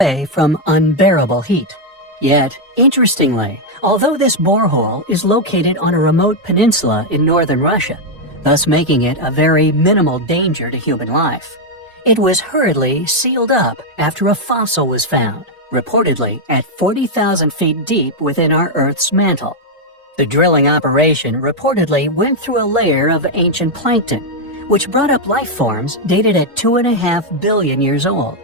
away from unbearable heat. Yet, interestingly, although this borehole is located on a remote peninsula in northern Russia, thus making it a very minimal danger to human life, it was hurriedly sealed up after a fossil was found, reportedly at 40,000 feet deep within our Earth's mantle. The drilling operation reportedly went through a layer of ancient plankton, which brought up life forms dated at 2.5 billion years old.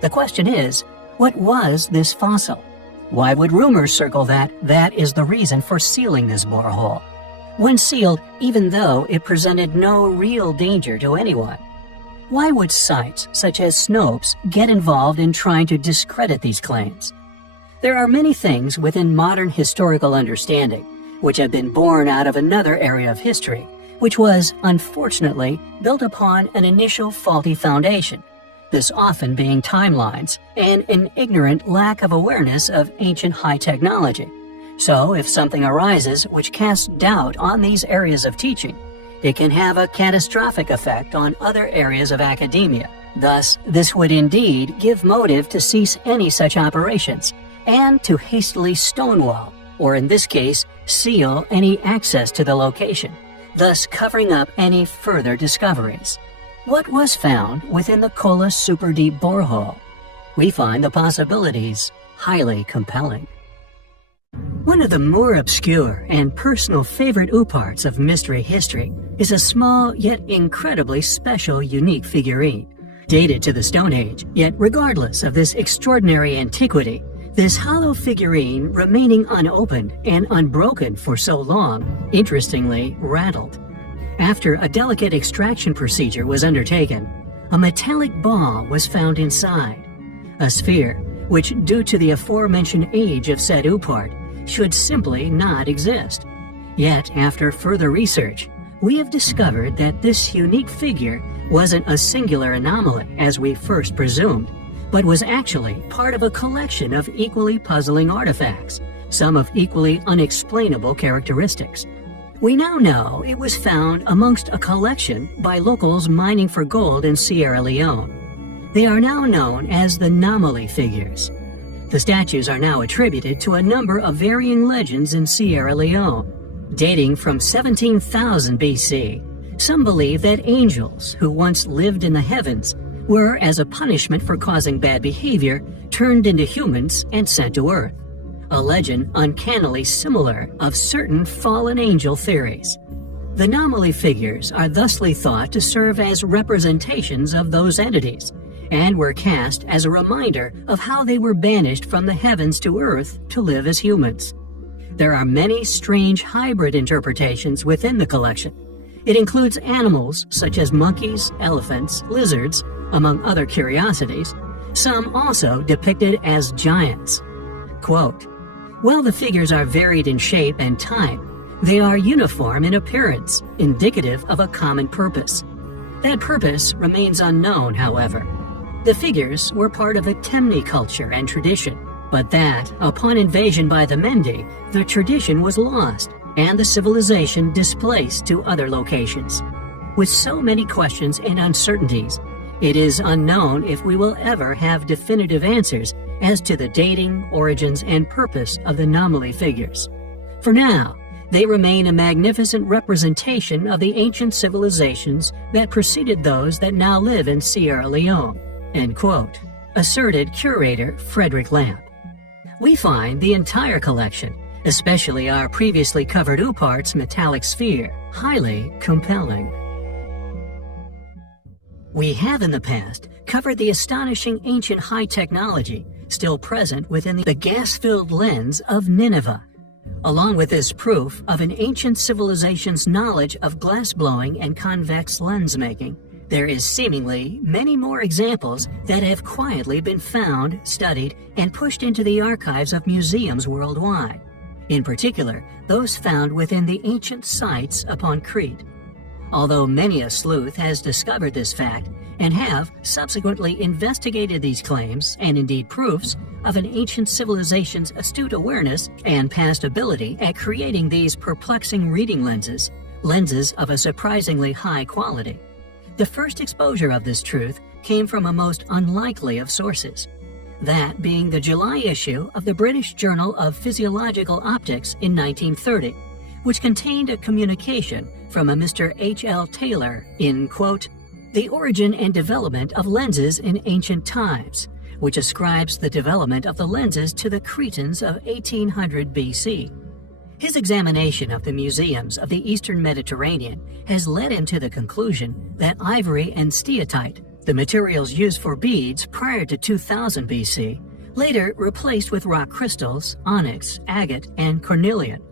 The question is, what was this fossil? Why would rumors circle that that is the reason for sealing this borehole? When sealed, even though it presented no real danger to anyone. Why would sites such as Snopes get involved in trying to discredit these claims? There are many things within modern historical understanding which have been born out of another area of history, which was, unfortunately, built upon an initial faulty foundation, this often being timelines and an ignorant lack of awareness of ancient high technology. So if something arises which casts doubt on these areas of teaching, it can have a catastrophic effect on other areas of academia. Thus, this would indeed give motive to cease any such operations and to hastily stonewall, or in this case, seal any access to the location, thus covering up any further discoveries. What was found within the Kola superdeep borehole? We find the possibilities highly compelling. One of the more obscure and personal favorite parts of mystery history is a small yet incredibly special unique figurine. Dated to the Stone Age, yet regardless of this extraordinary antiquity, this hollow figurine remaining unopened and unbroken for so long, interestingly rattled. After a delicate extraction procedure was undertaken, a metallic ball was found inside, a sphere which, due to the aforementioned age of said part, should simply not exist. Yet, after further research, we have discovered that this unique figure wasn't a singular anomaly as we first presumed, but was actually part of a collection of equally puzzling artifacts, some of equally unexplainable characteristics. We now know it was found amongst a collection by locals mining for gold in Sierra Leone. They are now known as the Nomoli figures. The statues are now attributed to a number of varying legends in Sierra Leone. Dating from 17,000 BC, some believe that angels who once lived in the heavens were, as a punishment for causing bad behavior, turned into humans and sent to Earth. A legend uncannily similar of certain fallen angel theories. The Nomoli figures are thusly thought to serve as representations of those entities, and were cast as a reminder of how they were banished from the heavens to Earth to live as humans. There are many strange hybrid interpretations within the collection. It includes animals such as monkeys, elephants, lizards, among other curiosities, some also depicted as giants. Quote, "While the figures are varied in shape and type, they are uniform in appearance, indicative of a common purpose. That purpose remains unknown, however. The figures were part of the Temne culture and tradition, but that, upon invasion by the Mendi, the tradition was lost and the civilization displaced to other locations. With so many questions and uncertainties, it is unknown if we will ever have definitive answers as to the dating, origins, and purpose of the Nomoli figures. For now, they remain a magnificent representation of the ancient civilizations that preceded those that now live in Sierra Leone," end quote, asserted curator Frederick Lamp. We find the entire collection, especially our previously covered Upart's metallic sphere, highly compelling. We have in the past covered the astonishing ancient high technology still present within the gas-filled lens of Nineveh. Along with this proof of an ancient civilization's knowledge of glass-blowing and convex lens making, there is seemingly many more examples that have quietly been found, studied, and pushed into the archives of museums worldwide. In particular, those found within the ancient sites upon Crete. Although many a sleuth has discovered this fact and have subsequently investigated these claims and indeed proofs of an ancient civilization's astute awareness and past ability at creating these perplexing reading lenses, lenses of a surprisingly high quality. The first exposure of this truth came from a most unlikely of sources. that being the July issue of the British Journal of Physiological Optics in 1930, which contained a communication from a Mr. H.L. Taylor in, quote, The Origin and Development of Lenses in Ancient Times, which ascribes the development of the lenses to the Cretans of 1800 BC. His examination of the museums of the Eastern Mediterranean has led him to the conclusion that ivory and steatite, the materials used for beads prior to 2000 BC, later replaced with rock crystals, onyx, agate, and cornelian.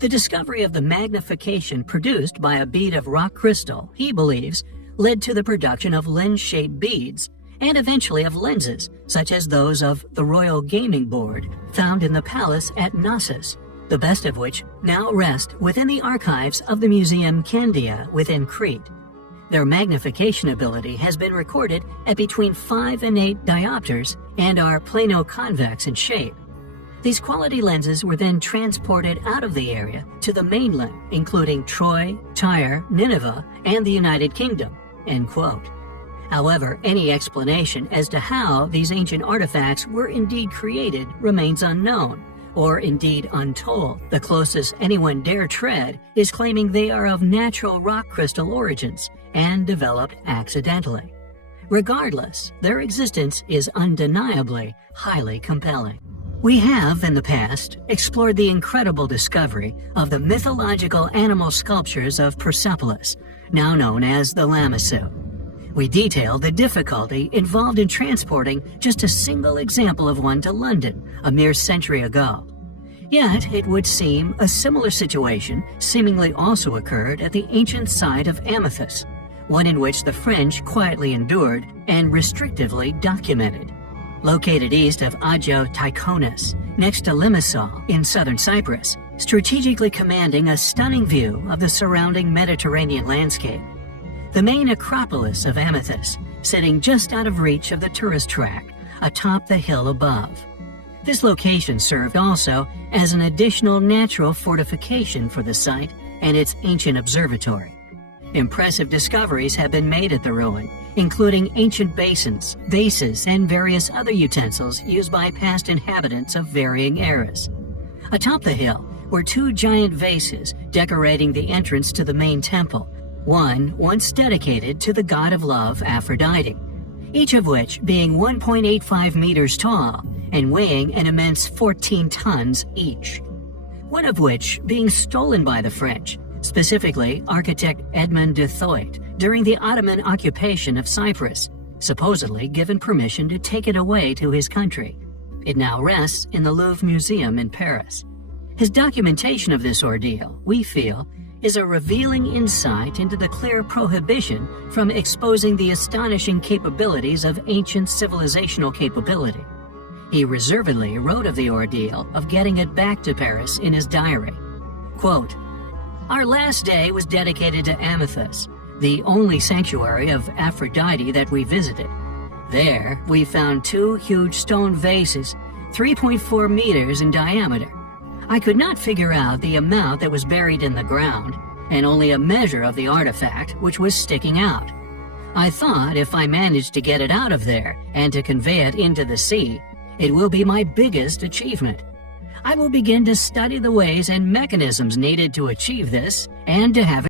The discovery of the magnification produced by a bead of rock crystal, he believes, led to the production of lens-shaped beads, and eventually of lenses, such as those of the Royal Gaming Board found in the palace at Knossos, the best of which now rest within the archives of the Museum Candia within Crete. Their magnification ability has been recorded at between 5 and 8 diopters and are plano-convex in shape. These quality lenses were then transported out of the area to the mainland, including Troy, Tyre, Nineveh, and the United Kingdom, end quote. However, any explanation as to how these ancient artifacts were indeed created remains unknown, or indeed untold. The closest anyone dare tread is claiming they are of natural rock crystal origins and developed accidentally. Regardless, their existence is undeniably highly compelling. We have, in the past, explored the incredible discovery of the mythological animal sculptures of Persepolis, now known as the Lamassu. We detailed the difficulty involved in transporting just a single example of one to London a mere century ago. Yet, it would seem a similar situation seemingly also occurred at the ancient site of Amathus, one in which the French quietly endured and restrictively documented. Located east of Agios Tychonis, next to Limassol in southern Cyprus, strategically commanding a stunning view of the surrounding Mediterranean landscape. The main Acropolis of Amathus, sitting just out of reach of the tourist track, atop the hill above. This location served also as an additional natural fortification for the site and its ancient observatory. Impressive discoveries have been made at the ruin, including ancient basins, vases, and various other utensils used by past inhabitants of varying eras. Atop the hill were 2 giant vases decorating the entrance to the main temple, one once dedicated to the god of love Aphrodite, each of which being 1.85 meters tall and weighing an immense 14 tons each. One of which being stolen by the French, specifically architect Edmond de Thouet, during the Ottoman occupation of Cyprus, supposedly given permission to take it away to his country. It now rests in the Louvre Museum in Paris. His documentation of this ordeal, we feel, is a revealing insight into the clear prohibition from exposing the astonishing capabilities of ancient civilizational capability. He reservedly wrote of the ordeal of getting it back to Paris in his diary. Quote, Our last day was dedicated to Amathus, the only sanctuary of Aphrodite that we visited. There, we found 2 huge stone vases, 3.4 meters in diameter. I could not figure out the amount that was buried in the ground, and only a measure of the artifact which was sticking out. I thought if I managed to get it out of there and to convey it into the sea, it will be my biggest achievement. I will begin to study the ways and mechanisms needed to achieve this and to have it